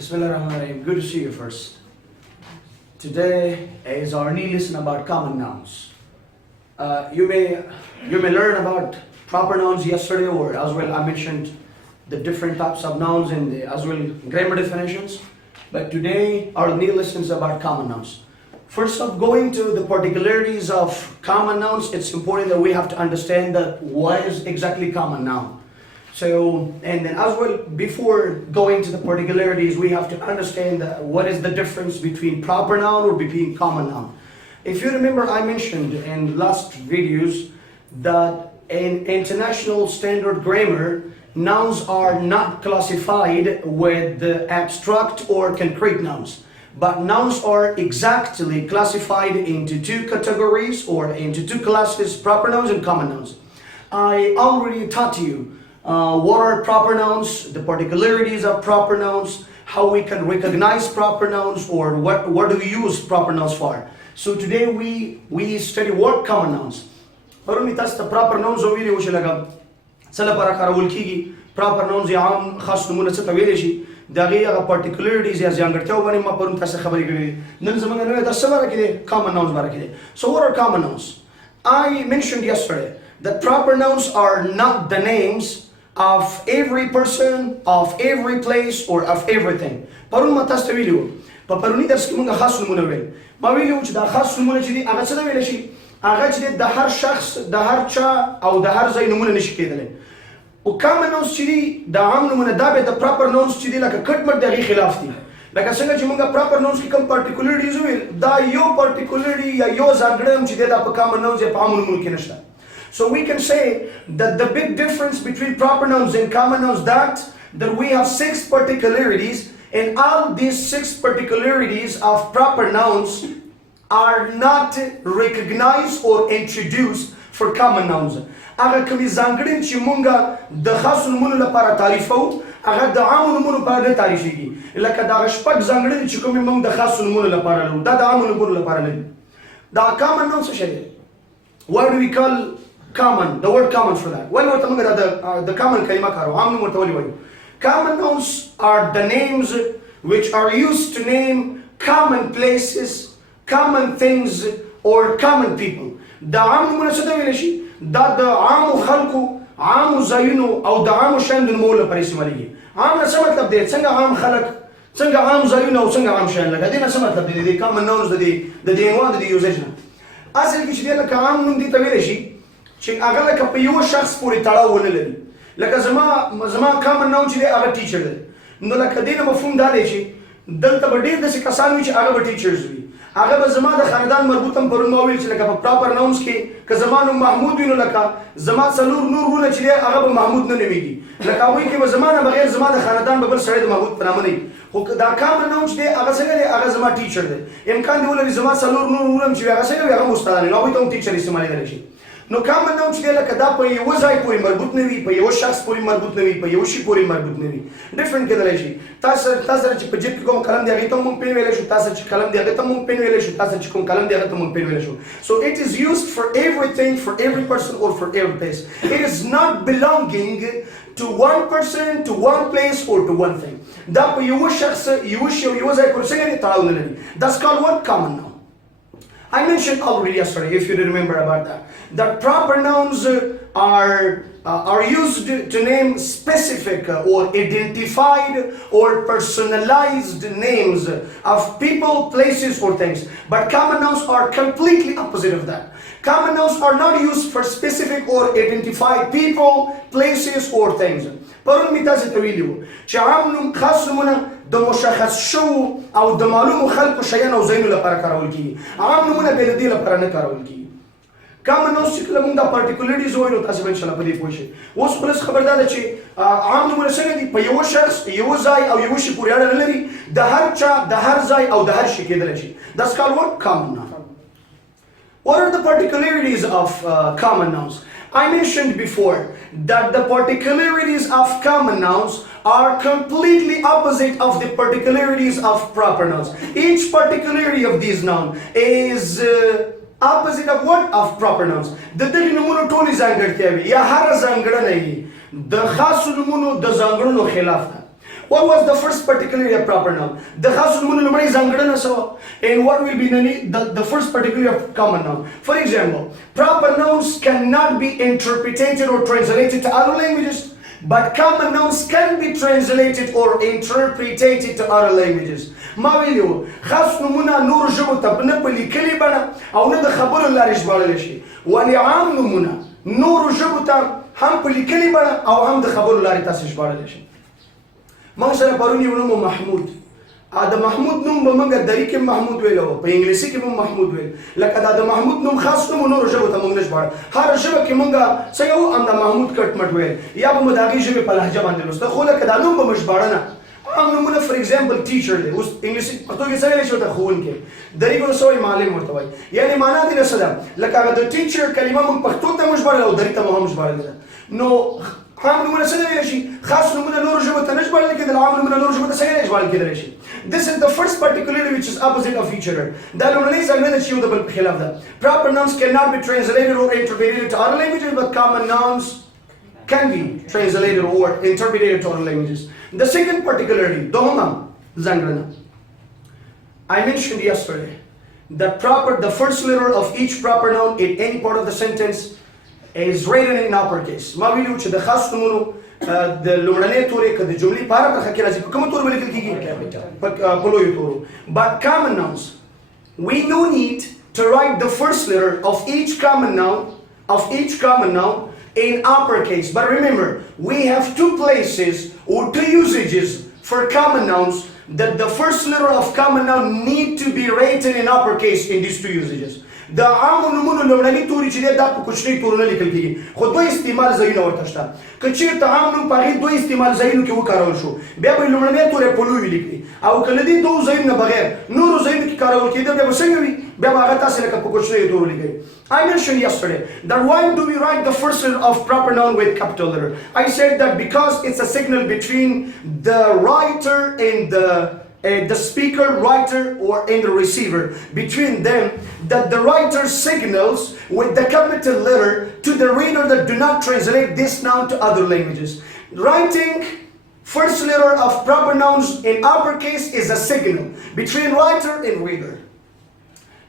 Bismillahirrahmanirrahim. Good to see you first. Today is our new lesson about common nouns. You may learn about proper nouns yesterday, or as well I mentioned the different types of nouns and as well grammar definitions. But today our new lesson is about common nouns. First of going to the particularities of common nouns, it's important that we have to understand that what is exactly common noun. So, and then as well, before going to the particularities, we have to understand what is the difference between proper noun or between common noun. If you remember, I mentioned in last videos that in international standard grammar, nouns are not classified with the abstract or concrete nouns. But nouns are exactly classified into two categories or into two classes, proper nouns and common nouns. I already taught you what are proper nouns, the particularities of proper nouns, how we can recognize proper nouns, or what do we use proper nouns for. So today we study what common nouns. پرونی تاسو ته proper nouns ویلي و چې لکه څه لپاره کارول کیږي proper nouns یا عام خاص نومونه څه ته ویلی شي د هغې هغه particularities یا ځانګړتیاو باندې ما پرون تاسو خبرې کړې دي. نن زموږ نوی درس څه باره کې دی؟ common nouns باره کې دی. So what are common nouns? I mentioned yesterday that proper nouns are not the names of every person, of every place, or of everything. پرون ما تاسو ته ویلي وو په پروني درس کې موږ خاص نومونه ویل. ما ویلي وو چې دا خاص نومونه چې دي هغه څه ته ویلی شي؟ هغه چې د هر شخص د هر چا او د هر ځای نومونه نشي کېدلی. او common nouns چې دي د عام نومونه دا به د proper nouns چې دي لکه کټ مټ د هغې خلاف دي. لکه څنګه چې موږ proper nouns کې کوم particularities وویل دا یو particularity یا یو ځانګړی چې دی دا په common nouns یا په عامو نومونو کې نشته. So we can say that the big difference between proper nouns and common nouns that we have 6 particularities, and all these 6 particularities of proper nouns are not recognized or introduced for common nouns. هغه کومې ځانګړنې چې مونږ د خاصو نومونو لپاره تعریفوو هغه د عامو نومونو لپاره نه تعریفېږي. لکه دغه شپږ ځانګړنې چې کومې مونږ د خاصو نومونو لپاره لرو دا د عامو نومونو لپاره نه دي. دا common noun څه شی دی؟ Why do we call common, the word common for that? Well, ورته موږ د common کلمه کاروو. عام نوم ورته ولې وایو؟ Common nouns are the names which are used to name common places, common things, or common people. د عام نومونه څه ته ویلی شي؟ دا د عامو خلکو، عامو ځایونو او د عامو شیانو نومولو لپاره استعمالیږي. عام نه څه مطلب دی؟ څنګه عام خلک، څنګه عام ځایونه او څنګه عام شیان. لکه دې نه څه مطلب دی د common nouns د دې عنوان د دې یوزیج نه؟ اصل کې چې دی لکه عام نوم دې ته ویلی شي چې هغه لکه په یو شخص پورې تړاو ونه لري. لکه زما common noun چې دی هغه ټیچر دی. نو لکه دې نه مفهوم دا دی چې دلته به ډېر داسې کسان وي چې هغه به ټیچرز وي. هغه به زما د خاندان مربوط هم پرون ما ویل چې لکه په proper nouns کې که زما نوم محمود وي نو لکه زما څلور نور وروڼه چې دی هغه به محمود نه نومېږي. لکه هغوی کې به زما نه بغیر زما د خاندان به بل سړی د محمود په نامه نه وي. خو دا common noun چې دی هغه څنګه دی؟ هغه زما ټیچر دی. امکان دی ولري زما څلور نور وروڼه چې وي هغه څنګه وي؟ هغه هم استادان وي. هغوی ته هم ټیچر استعمالېدلی شي. نو common noun چې دی لکه دا په یوه ځای پورې مربوط نه وي، په یوه شخص پورې مربوط نه وي، په یوه شي پورې مربوط نه وي. ډفرنټ کېدلی شي. تاسو سره چې په جیب کې کوم قلم دی هغې ته هم موږ پین ویلی شو، تاسو چې قلم دی هغې ته هم موږ پین ویلی شو، تاسو چې کوم قلم دی هغې ته موږ پین ویلی شو. So it is used for everything, for every person or for every place. It is not belonging to one person, to one place, or to one thing. دا په یوه شخص، یوه شي او یوه ځای پورې څنګه دی؟ تړاو نه لري. That's called what? Common noun. I mentioned already yesterday, if you remember about that proper nouns are used to name specific or identified or personalized names of people, places, or things. But common nouns are completely opposite of that. Common nouns are not used for specific or identified people, places, or things. پرون می تاسو ته ویلي وو چې عام نوم خاص نومونه د مشخص شوو او د معلومو خلکو شیانو او ځایونو لپاره کارول کېږي. عام نومونه بې له دې لپاره نه کارول کېږي. common nouns چې کله موږ دا particularities ووایو نو تاسو به انشاءالله په دې پوه شئ. اوس خو لس خبر دا ده چې عام نومونه څنګه دي؟ په یوه شخص، یوه ځای او یوه شي پورې اړه نه لري. د هر چا، د هر ځای او د هر شي کېدلی شي. That's called what? Common noun. What are the particularities of common nouns? I mentioned before that the particularities of common nouns are completely opposite of the particularities of proper nouns. Each particularity of these nouns is opposite of what? Of proper nouns. د دغې نومونو ټولې ځانګړتیاوې یا هره ځانګړنه یې د خاصو نومونو د ځانګړنو خلاف ده. What was the first particularity of proper noun? The خاص نمونه لمړی ځانګړنه سوا. And what will be the first particularity of common noun? For example, proper nouns cannot be interpreted or translated to other languages, but common nouns can be translated or interpreted to other languages. ما ویلو خاص نمونه نور ژبو ته نه په لیکلي بڼه او نه د خبرو لارې ژباړلی شي، ولې عام نمونه نور ژبو ته هم په لیکلي بڼه او هم د خبرو لارې تاسې ژباړلی شي. موږ سره پرون یو نوم محمود، د محمود نوم به موږ دري کې محمود ویلو، په انګلیسي کې به محمود ویل. لکه دا د محمود نوم خاص نوم نورو ژبو ته موږ نه ژباړو، هر ژبه کې موږ څه یو همدا محمود کټ مټ ویل یا به مو د هغې ژبې په لهجه باندې لوسته، خو لکه دا نوم به مو ژباړه نه. عام نومونه فور ایگزامپل ټیچر دی، اوس انګلیسي پښتو کې څه ویلی شي ورته ښوونکی، دري کې څه وایي معلم ورته وایي، یعنې معنا دې نه څه ده لکه هغه د ټیچر کلمه موږ پښتو ته مو ژباړله او دري ته مو هم ژباړلې ده. نو عام نمونه څه ویلی شي؟ خاص نمونه نورو ژبو ته نه ژباړل کېدل، عام نمونه نورو ژبو ته څنګه نه ژباړل کېدلی شي. This is the first particularity which is opposite of each other. دا لومړنۍ ځانګړنه چې یو د بل په خلاف ده. Proper nouns cannot be translated or interpreted to other languages, but common nouns can be translated or interpreted to other languages. The second particularity, دوهمه ځانګړنه, I mentioned yesterday that the first letter of each proper noun in any part of the sentence is written in uppercase. ما ویلو چې د خاص نومونو د لومړنۍ تورې که د جملې په هره برخه کې راځي په کومه تورو به لیکل کېږي؟ په لویو تورو. But common nouns, we no need to write the first letter of each common noun in uppercase. But remember, we have two places or two usages for common nouns that the first letter of common noun need to be written in uppercase in these two usages. د عامو نومونو لومړني توري چې دی دا په کوچنۍ تورو نه لیکل کېږي، خو دوه استعمال ځایونه ورته شته. که چېرته عام نوم په هغې دوه استعمال ځایونو کې وکارول شو بیا به یې لومړنی توری په لوی لیکلي، او که له دې دوو ځایونو نه بغیر نورو ځایونو کې کارول کېده بیا به څنګه وي؟ بیا به هغه تاسې لکه په کوچنیو تورو لیکئ. I mentioned yesterday that why do we write the first letter of proper noun with capital letter? I said that because it's a signal between the writer and the speaker, writer, or in the receiver, between them, that the writer signals with the capital letter to the reader that do not translate this noun to other languages. Writing first letter of proper nouns in uppercase is a signal between writer and reader.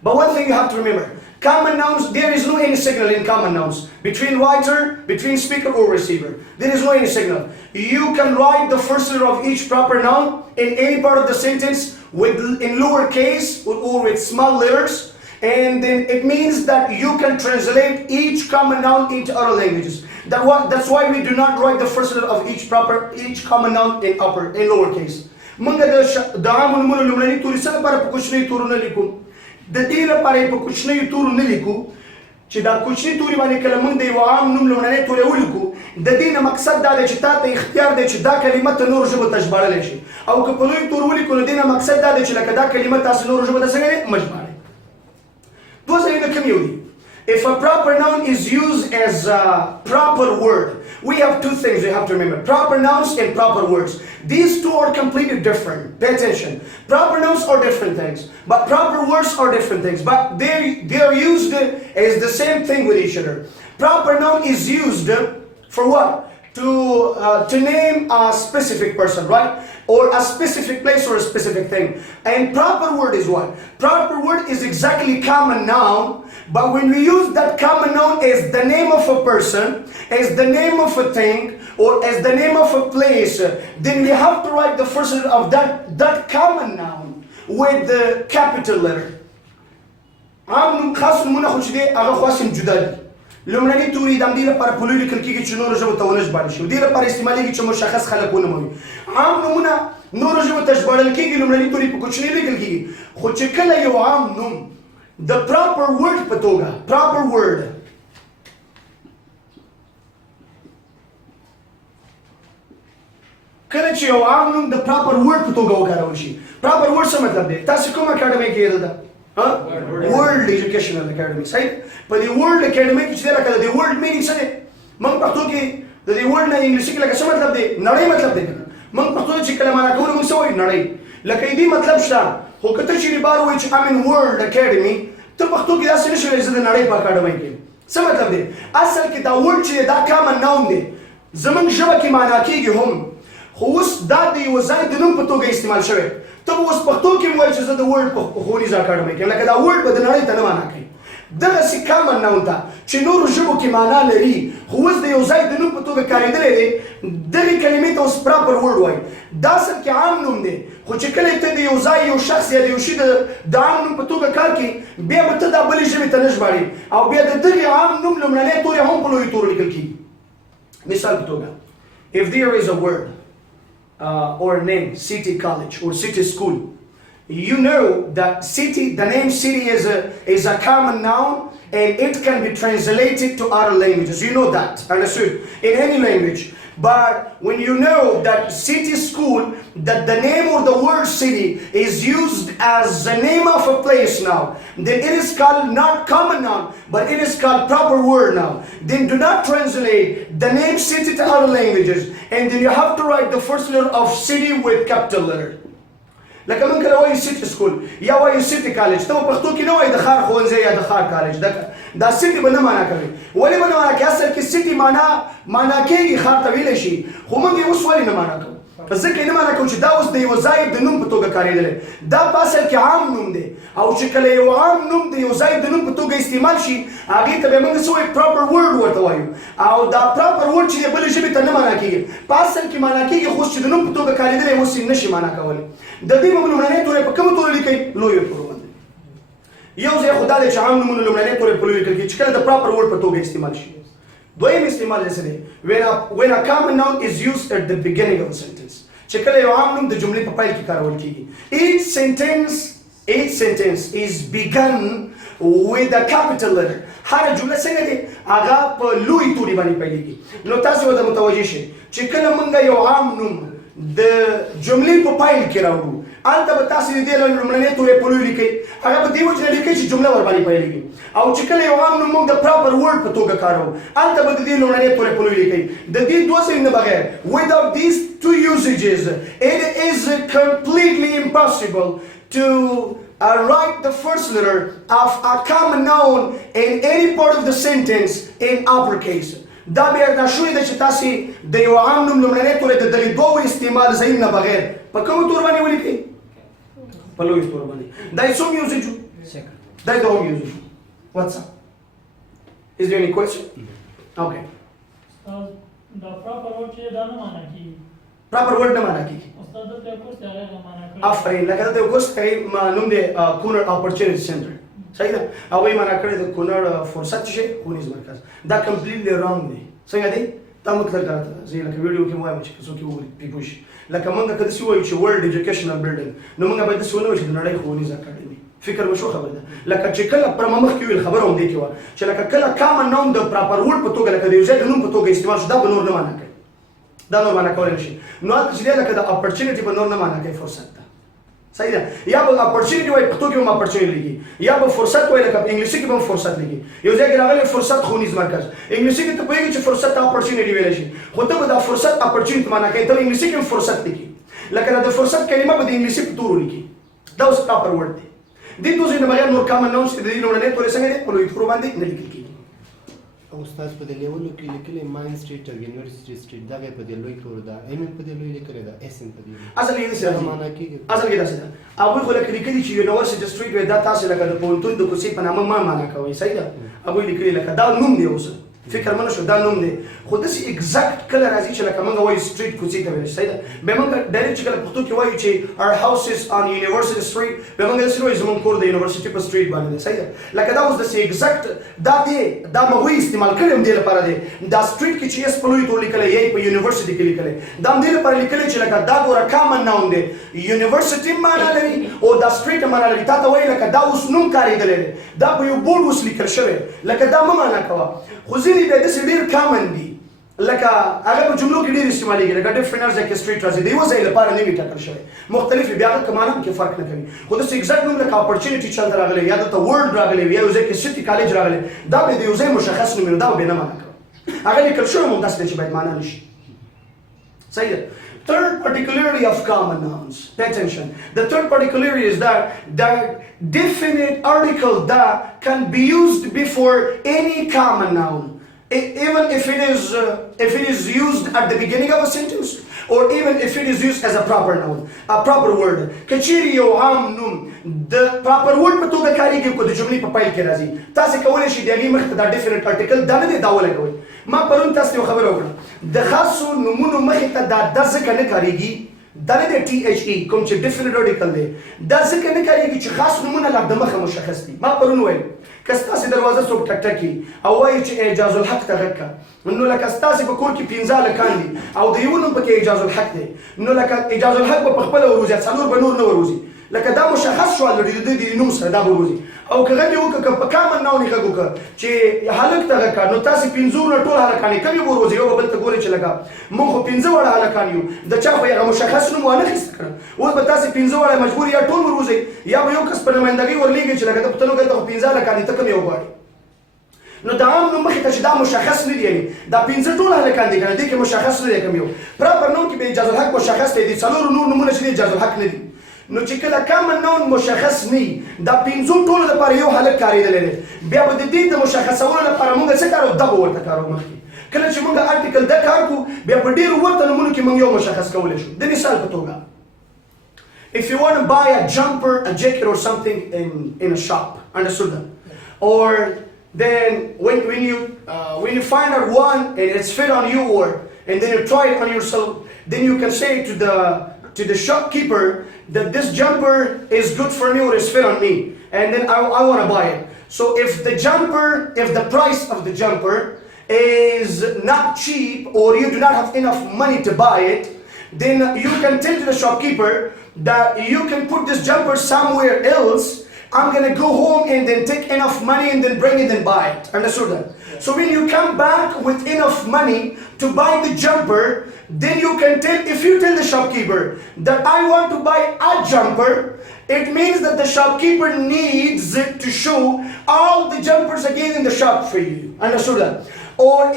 But one thing you have to remember, common nouns, there is no any signal in common nouns between writer, between speaker or receiver. There is no any signal. You can write the first letter of each proper noun in any part of the sentence in lowercase or with small letters, and then it means that you can translate each common noun into other languages. That's why we do not write the first letter of each common noun in lowercase. موږ د عامو نومونو لومړني توري څه لپاره په کوچنیو تورو نه لیکو؟ د دې لپاره یې په کوچنیو تورو نه لیکو چې دا کوچني توري باندې کله موږ د یو عام نوم لومړنی توری ولیکو، د دې نه مقصد دا دی چې تا ته اختیار دی چې دا کلمه ته نورو ژبو ته ژباړلی شي، او که په لوی تور ولیکو نو دې نه مقصد دا دی چې لکه دا کلمه تاسې نورو ژبو ته څنګه مه ژباړئ. دوه ځایونه کوم یو دي؟ If a proper noun is used as a proper word, we have two things you have to remember: proper nouns and proper words. These two are completely different. Pay attention. Proper nouns are different things, but proper words are different things. But they are used as the same thing with each other. Proper noun is used for what? To name a specific person, right? Or a specific place or a specific thing. And proper word is what? Proper word is exactly common noun, but when we use that common noun as the name of a person, as the name of a thing, or as the name of a place, then we have to write the first letter of that common noun with the capital letter. عام خاص نمونه خو چې دی هغه خاص جدا دي. لومړني توري د همدې لپاره په لوی لیکل کېږي چې نورو ژبو ته ونه ژباړل شي، دې لپاره استعمالېږي چې مشخص خلک ونوموي. عام نومونه نورو ژبو ته ژباړل کېږي، لومړني توري په کوچني لیکل کېږي، خو چې کله یو عام نوم د پراپر ورډ په توګه پراپر ورډ کله چې یو عام نوم د پراپر ورډ په توګه وکارول شي، پراپر ورډ څه مطلب دی؟ تاسې کوم اکاډمۍ کې یې ده؟ ورلد ایجوکیشنل اکیډمي، صحیح؟ په دې ورلد اکیډمي کې چې دی لکه د دې ورلد مینینګ څه دی؟ موږ پښتو کې د دې ورلد نه انګلیسي کې لکه څه مطلب دی؟ نړۍ مطلب دی. موږ پښتو چې کله معنا کوو موږ څه وایو؟ نړۍ. لکه دې مطلب شته، خو که ته چېرې بار وایي چې ام ان ورلد اکیډمي، ته پښتو کې داسې نشي وایلی زه د نړۍ په اکاډمۍ کې. څه مطلب دی؟ اصل کې دا ورلد چې دی دا کامن ناون دی، زموږ ژبه کې معنا کېږي هم، خو اوس دا د یو ځای د نوم په توګه استعمال شوی ته به اوس پښتو کې وایي چې زه د ورډ په ښوونیز اکاډمۍ کې لکه دا ورډ به د نړۍ ته نه معنا کوي دغسې کامن ناون ته چې نورو ژبو کې معنا لري خو اوس د یو ځای د نوم په توګه کارېدلی دی دغې کلمې ته اوس پراپر ورډ وایي دا اصل کې عام نوم دی خو چې کله ته د یو ځای یو شخص یا د یو شي د عام نوم په توګه کار کوي بیا به ته دا بلې ژبې ته نه ژباړې او بیا د دغې عام نوم لومړنی تورې هم په لویو تورو لیکل کېږي مثال په توګه if there is a word or a name city college or city school you know that city, the name city is a common noun and it can be translated to other languages. You know that, understood, in any language. But when you know that city school, that the name or the word city is used as the name of a place now, then it is called not common noun, but it is called proper word now. Then do not translate the name city to other languages. And then you have to write the first letter of city with capital letter. لکه موږ کله وایو سیټي سکول یا وایو سیټي کالج ته په پښتو کې نه وایي د ښار ښوونځی یا د ښار کالج دا سیټي به نه معنا کوي ولې به نه معنا کوي اصل کې سیټي معنا کېږي ښار ته ویلی شي خو موږ یې اوس ولې نه معنا کوو ځکه یې نه معنا کوو چې دا اوس د یو ځای د نوم په توګه کارېدلی دا په اصل کې عام نوم دی او چې کله یو عام نوم د یو ځای د نوم په توګه استعمال شي هغې ته بیا موږ څه وایو پراپر ورډ ورته وایو او دا پراپر ورډ چې دی بلې ژبې ته نه معنا کېږي په اصل کې معنا کېږي خو چې د نوم په توګه کارېدلی اوس یې نشي معنا کولی د دې موږ لومړنۍ تورې په کومو تورو لیکئ لویو تورو باندې یو ځای خو دا دی چې عام نومونه لومړنۍ تورې په لویو لیکل کېږي چې کله د پراپر ورډ په توګه استعمال شي دویم استعمال یې څه دی when a common noun is used at the beginning of a sentence چې کله یو عام نوم د جملې په پیل کې کارول کېږي each sentence is begun with a capital letter هر جمله څنګه دی هغه په لوی توري باندې پیلېږي نو تاسو ورته متوجه شئ چې کله موږ یو عام نوم د جملې په پیل کې راوړو هلته به تاسو د دې لومړنۍ تورې په لوی لیکئ هغه په دې وجه نه لیکئ چې جمله ورباندې پیلېږي او چې کله یو عام نوم موږ د پراپر ورډ په توګه کاروو هلته به د دې لومړنۍ تورې په لوی لیکئ د دې دوه څه نه بغیر without these two usages it is completely impossible to write the first letter of a common noun in any part of the sentence in uppercase دا بیا دا شوی ده چې تاسې د یو عام نوم لومړنۍ تورې د دغې دوو استعمال ځایونو نه بغیر په کومو تورو باندې ولیکئ په لویو تورو باندې دا یې څوم یوزیج و دا یې دوم یوزیج و what's up is there any question okay دا proper word چې دا نه معنا کېږي proper word نه معنا کېږي استاد دلته یو کوس دی هغه معنا کړی آفرین لکه دلته یو کوس هغې نوم دی کونړ اپورچونټي سنټر صحیح ده هغوی معنا کړی د کونړ فرصت چې شی ښوونیز مرکز دا کمپلیټلی رانګ دی څنګه دی دا مطلب غلطه ده زه لکه ویډیو کې وایم چې څوک یې وګوري پې پوه شي لکه موږ که داسې ووایو چې ورلډ ایجوکیشنل بلډینګ نو موږ باید داسې ونه وایو چې د نړۍ ښوونیز اکاډمي فکر وشو خبره ده لکه چې کله پر ما مخکې ویل خبره هم دې کې وه چې لکه کله کامن نوم د پراپر ورډ په توګه لکه د یو ځای د نوم په توګه استعمال شو دا به نور نه معنا کوي دا نور معنا کولی نه شي نو هلته چې دی لکه د اپورچونټي به نور نه معنا کوي فرصت ده صحیح ده یا به اپورچونټي وایي پښتو کې هم اپورچونټي لیکي یا به فرصت وایي لکه انګلیسي کې به هم فرصت لیکي یو ځای کې راغلی فرصت ښوونیز مرکز انګلیسي کې ته پوهېږي چې فرصت ته اپورچونټي ویلی شي خو ته به دا فرصت اپورچونټي معنا کوي ته به انګلیسي کې هم فرصت لیکي لکه د فرصت کلمه به د انګلیسي په تورو لیکي دا اوس پراپر ورډ دی دې دوه ځایونه بغیر نور کامن ناونس د دې لومړنۍ تورې څنګه دی په لویو تورو باندې نه لیکل کېږي استاد په دې لیولو کې لیکلي ماین سټریټ او یونیورسيټي سټریټ دا په دې لوی تور ده ایم په دې لوی لیکل ده اس په دې اصل یې څه معنا کېږي اصل کې داسې ده هغوی خو لکه لیکلي چې یونیورسيټي سټریټ وایي دا تاسې لکه د پوهنتون د کوڅې په نامه ما معنا کوئ صحیح ده هغوی لیکلي لکه دا نوم دی اوس فکر منه شو دا نوم دی خو داسې اګزیکټ کله راځي چې لکه موږ وایو سټریټ کوڅې ته ویل شي صحیح ده بیا موږ ډایرکټ چې کله پښتو کې وایو چې our house is on university street بیا موږ داسې وایو زموږ کور د یونیورسيټي په سټریټ باندې دی صحیح ده لکه دا اوس داسې اګزیکټ دا دی دا هغوی استعمال کړی هم دې لپاره دی دا سټریټ کې چې یې په لوی تور لیکلی یا په یونیورسيټي کې لیکلی دا هم دې لپاره لیکلی چې لکه دا ګوره کامن ناون دی یونیورسيټي معنا لري او دا سټریټ معنا لري تا ته وایي لکه دا اوس نوم کارېدلی دی دا په یو بورډ اوس لیکل شوی لکه دا مه معنا کوه خو ځینې بیا داسې ډېر کامن دي لکه هغه په جملو کې ډېر استعمالېږي لکه ډفرنټ ارز کې سټریټ راځي د یوه ځای لپاره نه وي ټاکل شوی مختلف بیا هغه که معنا هم کې فرق نه کوي خو داسې اګزیکټ نوم لکه اپورچونټي چلته راغلی یا دلته ورډ راغلی یا یو ځای کې سټي کالج راغلی دا به د یو ځای مشخص نوم وي نو دا به بیا نه معنا کوي هغه لیکل شوی هم همداسې دی چې باید معنا نه شي صحیح ده Third particularity of common nouns. Pay attention. The third particularity is that the definite article that can be used before any common noun. even if it is used at the beginning of a sentence, or even if it is used as a proper noun, a proper word. کچېرې یو عام نوم د proper word په توګه کارېږي کو د جملې په پیل کې راځي، تاسې کولی شئ د هغې مخې ته دا definite article دا نه دی دا ولګوئ. ما پرون تاسو ته یو خبره وکړه، د خاصو نومونو مخې ته دا د ځکه نه کارېږي، دا نه دی THE کوم چې definite article دی، دا ځکه نه کارېږي چې خاص نومونه لا د مخه مشخص دي. ما پرون ویل که ستاسې دروازه څوک ټک ټکي او وایي چې اعجاز الحق ته غږ کړه، نو لکه ستاسې په کور کې 15 هلکان دي او د یوه نوم پکې اعجاز الحق دی، نو لکه اعجاز الحق به په خپله وروځي، څلور به نور نه وروځي، لکه دا مشخص شو الرېډي د دې نوم سره دا به وروځي. او که غږ یې وکړه که په کامن ناون یې غږ وکړه چې هلک ته غږ کړه، نو تاسې 15 نه ټول هلکان یې کم یې وروځي، یو به بل ته ګورئ چې لکه موږ خو 15 واړه هلکان یو، د چا خو یې هغه مشخص نوم وانخیسته کړه، اوس به تاسې 15 واړه مجبور یا ټول وروځئ یا به یو کس په نمایندګۍ ورلېږئ چې لکه ته پوښتنه وکړئ ته خو 15 هلکان دي ته کوم یو غواړې. نو د عام نوم مخې ته چې دا مشخص نه دی، یعنی دا 15 ټول هلکان دي که نه، دې کې مشخص نه دی کوم یو. پراپر نوم کې به اعجاز الحق مشخص دی، د څلورو نور نومونه چې دي اعجاز الحق نه دي. نو چې کله کامن ناون مشخص نه وي، دا 15 ټولو لپاره یو هلک کارېدلی دی، بیا به د دې د مشخصولو لپاره موږ څه کارو؟ دا به ورته کارو. مخکې کله چې موږ ارټیکل دا کار کوو، بیا په ډېرو ورته نومونو کې موږ یو مشخص کولی شو. د مثال په توګه if you want to buy a jumper, a jacket or something in a shop, understood that? Or then when you find out one and it's fit on you, and then you try it on yourself, then you can say to the shopkeeper that this jumper is good for me or is fit on me, and then I want to buy it. So if the price of the jumper is not cheap or you do not have enough money to buy it, then you can tell to the shopkeeper that you can put this jumper somewhere else. I'm going to go home and then take enough money and then bring it and buy it. Understood that? Yeah. So when you come back with enough money to buy the jumper, then you can tell, if you tell the shopkeeper that I want to buy a jumper, it means that the shopkeeper needs to show all the jumpers again in the shop for you. Understood that? Or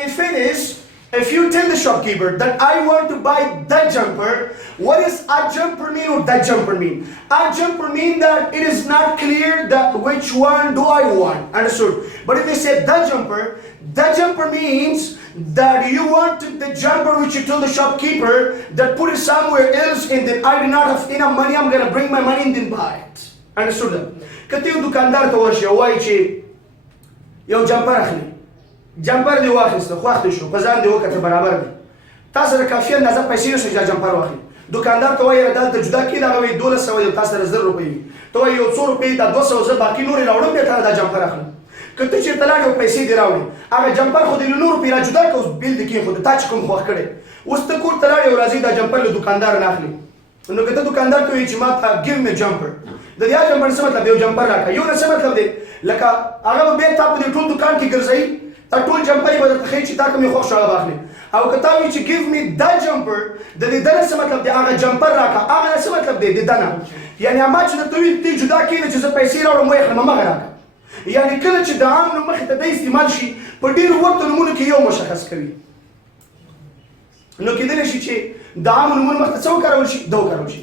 if you tell the shopkeeper that I want to buy that jumper, what does a jumper mean or that jumper mean? A jumper mean that it is not clear that which one do I want. Understood? But if they say that jumper means that you want the jumper which you tell the shopkeeper that put it somewhere else and then I do not have enough money, I'm going to bring my money and then buy it. Understood that? کته یو دکاندار ته ورشي وایي چې یو جمپر اخلي، جمپر دی واخیسته، خوښ شو، په ځان دی وکړه برابر دی، تا سره کافي اندازه پیسې نشته چې جمپر واخلي. دکاندار ته وایي دلته جدا کړي، دغه وایي 1200 یو تا سره 1000 روپۍ وي، ته وایي یو 100 روپۍ دا 200 زه باقي نورې راوړم بیا تا دا جمپر اخلم. که ته چېرته لاړې او پیسې دې راوړې، هغه جمپر خو دې له نورو پې را جدا کړه، اوس بیل دې کېښوده تا چې کوم خوښ کړی، اوس ته کور ته لاړې او راځې دا جمپر له دوکاندار نه اخلي. نو که ته دوکاندار ته وایي چې ما ته ګیو مې جمپر، د دې جمپر څه مطلب دی؟ یو جمپر راکړه. یو نه څه مطلب دی؟ لکه هغه به بیا تا په دې ټول دوکان کې ګرځوي، تا ټول جمپر یې به درته ښیي چې تا کوم یې خوښ شو هغه به اخلي. او که تا وایي چې ګیو مې دا جمپر، د دې ده نه څه مطلب دی؟ هغه جمپر راکړه، هغه نه څه مطلب دی؟ د ده نه یعنې ما چې درته وویل ته جدا کېږده چې زه پیسې راوړم ویې اخلم، همغه راکړه. یعنې کله چې د عام نوم مخې ته دی استعمال شي، په ډېرو ورته نومونو کې یو مشخص کوي. نو کېدلی شي چې د عامو نومونو مخې ته څه وکارول شي؟ ده وکارول شي.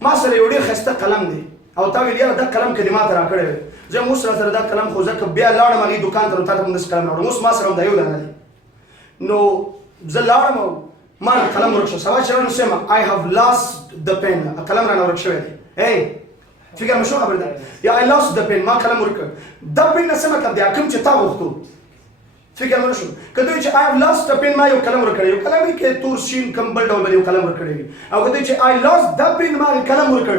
ما سره یو ډېر ښایسته قلم دی او تا ویل یاره دا قلم که دې ما ته راکړی وی، زه هم اوس را سره دا قلم خو زه که بیا لاړم هغې دوکان ته نو تا ته هم داسې قلم راوړم. اوس ما سره هم دا یو دانه دی، نو زه لاړم او ما نه قلم ورک شو. سبا چې راغلم نو وایم I have lost the pen، قلم رانه ورک شوی دی. هی فکر مې شو خبر ده یا I lost the pen، ما قلم ورک کړ. دا پن نه څه مطلب دی؟ کوم چې تا غوښتو فکر مې شو. که دوی چې I have lost the pen، ما یو قلم ورک کړی، یو قلم یې کې تور شین کوم بل ډول یو قلم ورک کړی وي. او که دوی چې I lost the pen، ما قلم ورک کړ،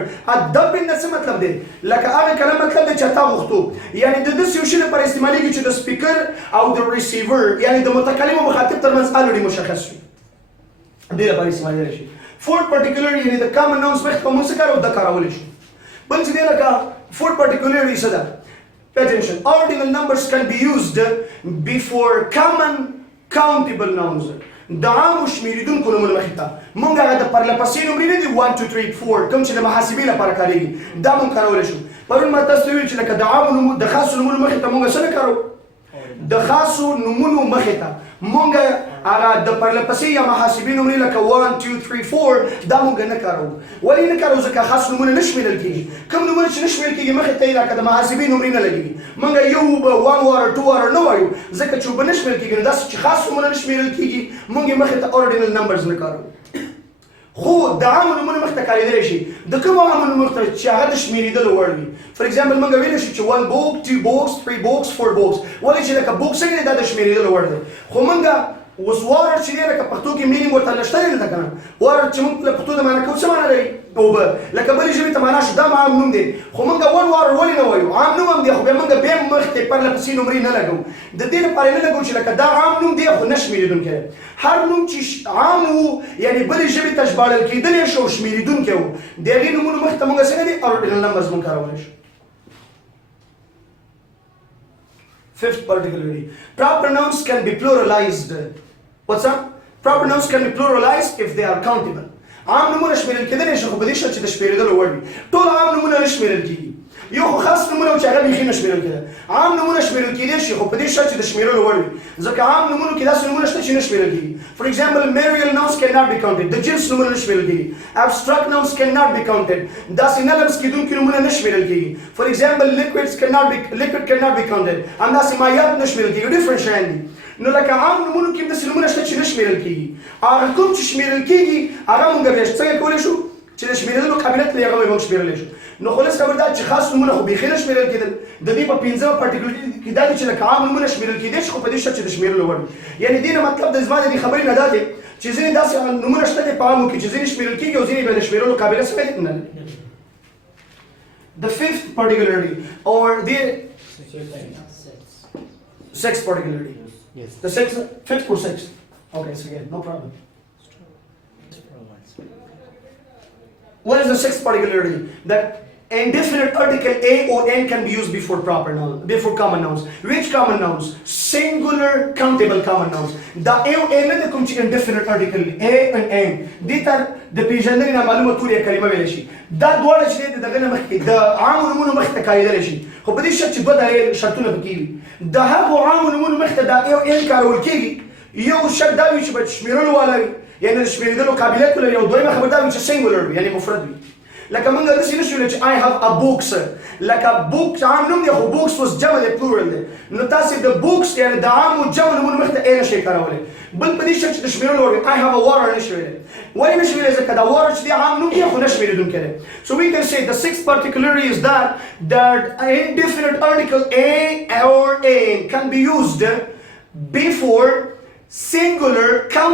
دا پن نه څه مطلب دی؟ لکه هغه قلم مطلب دی چې تا غوښتو. یعنې د داسې یو شي لپاره استعمالېږي چې د سپیکر او د ریسیور یعنې د متکلم او مخاطب ترمنځ الریډي مشخص وي، دې لپاره استعمالېدلی شي. فور پرټیکولر یعنې د کامن ناونز مخې ته موږ څه کاروو؟ دا کارولی شو. بل چې دی لکه فور پرټیکولرلی څه ده؟ Pay attention. Ordinal numbers can be used before common countable nouns. د عامو شمېرېدونکو نومونو مخې ته موږ هغه د پرلهپسې نومرې نه دي 1 2 3 4 کوم چې د محاسبې لپاره کارېږي، دا موږ کارولی شو. پرون ما تاسو ته ویل چې لکه د عامو نومونو د خاصو نومونو مخې ته موږ څه نه کاروو؟ د خاصو نومونو مخې ته مونږه هغه د پرلپسې یا محاسبې نومرې لکه 1 2 3 4 دا مونږ نه کاروو. ولې نه کاروو؟ ځکه خاص نومونه نه شمیرل کېږي. کوم نومونه چې نه شمیرل کېږي مخې ته یې لکه د محاسبې نومرې نه لګېږي. مونږ یو اوبه 1 water 2 water نه وایو ځکه چې اوبه نه شمیرل کېږي. نو داسې چې خاص نومونه نه شمیرل کېږي مونږ یې مخې ته اوریجنل نمبرز نه کاروو. خو د عامو نومونو مخ ته کارېدلی شي. د کومو عامو نومونو ته چې هغه د شمېرېدلو وړ وي. فار ایگزامپل موږ ویلی شو چې 1 book 2 books 3 books 4 books. ولې چې لکه بوک څنګه دی دا د شمېرېدلو وړ دی. خو موږ اوس واټر چې دی لکه پښتو کې مینینګ ورته نشته دی که نه. واټر چې موږ له پښتو د معنا کوو څه معنا لري؟ اوبه. لکه بلې ژبې ته معنا شو دا عام نوم دی. خو موږ 1 water ولې نه وایو؟ عام نوم هم دی خو بیا موږ بیا مخ ته پرله پسې نومرې نه لګوو. د دې لپاره نه لګوو چې لکه دا عام نوم دی خو نه شمېرېدونکی دی. هر نوم چې عام وو یعنې بلې ژبې ته ژباړل کېدلی شو او شمېرېدونکی وو د هغې نومونو مخ ته موږ څنګه دي اوریجنل نمبرز موږ کارولی شو. Fifth particularity, proper nouns can be pluralized. What's that? Proper nouns can be pluralized if they are countable. عام نمونه شمیرل کېدلی شي خو په دې شرط چې د شمېرېدلو وړ وي. ټول عام نمونه نه شمېرل کېږي. یو خو خاص نمونه چې هغه بیخي نه شمېرل کېده. عام نمونه شمېرل کېدی شي خو په دې شرط چې د شمېرلو وړ وي. ځکه عام نمونو کې داسې نمونه شته چې نه شمېرل کېږي. فار ایگزامپل marital nouns cannot be counted. د جنس نمونه نه شمېرل کېږي. abstract nouns cannot be counted. داسې نه لمس کېدونکي نومونه نه شمېرل کېږي. فار ایگزامپل liquid cannot be counted. همداسې مایعات نه شمېرل کېږي. ډفرنټ شیان دي. نو لکه عام نومونو کې داسې نومونه شته چې نه شمېرل کېږي. هغه کوم چې شمېرل کېږي هغه موږ بیا څنګه کولی شو چې د شمېرلو قابلیت لري هغه به موږ شمېرلی شو. نو خلاص خبر دا چې خاص نومونه خو بیخي نه شمېرل کېدل. د دې په 15 پارټیکولرټي کې دا دی چې لکه عام نومونه شمېرل کېدی شي خو په دې شرط چې د شمېرلو وړ وي. یعنې دې نه مطلب د زما د دې خبرې نه دا دی چې ځینې داسې نومونه شته دي په عامو کې چې ځینې شمېرل کېږي او ځینې بیا د شمېرلو قابلیت څه نه لري. The fifth particularity or the sixth particularity. Yes. The sixth, fifth or sixth? Okay, so again, no problem. What is the sixth particularity? That indefinite article a or n can be used before before common nouns. Which common nouns? Singular countable common nouns. The a or n نه کوم چې indefinite article a and n دې ته د پیژندنې نه معلومه ټولې کلمه ویلی شي. دا دواړه چې د دغه نه مخکې د عامو نومونو مخې ته کارېدلی شي خو په دې شرط چې دوه درې شرطونه پکې وي. د هغو عامو نومونو مخې ته د a او n کارول کېږي. یو شرط دا وي چې باید شمېرلو والا وي یعنې د شمېرېدلو قابلیت ولري او دویمه خبر دا وي چې singular وي یعنې مفرد وي. لکه موږ داسې نه شو ویلی چې I have a books. لکه books عام نوم دی خو books اوس جمع دی plural دی. نو تاسې د books یعنې د عامو جمع نومونو مخې ته a نه شئ کارولی. بل په دې شرط چې د شمېرلو وړ وي I have a water نه شي ویلی. ولې نه شي ویلی ځکه دا water چې دی عام نوم دی خو نه شمېرېدونکی دی. So we can say the sixth particularity is that indefinite article a or n can be used before singular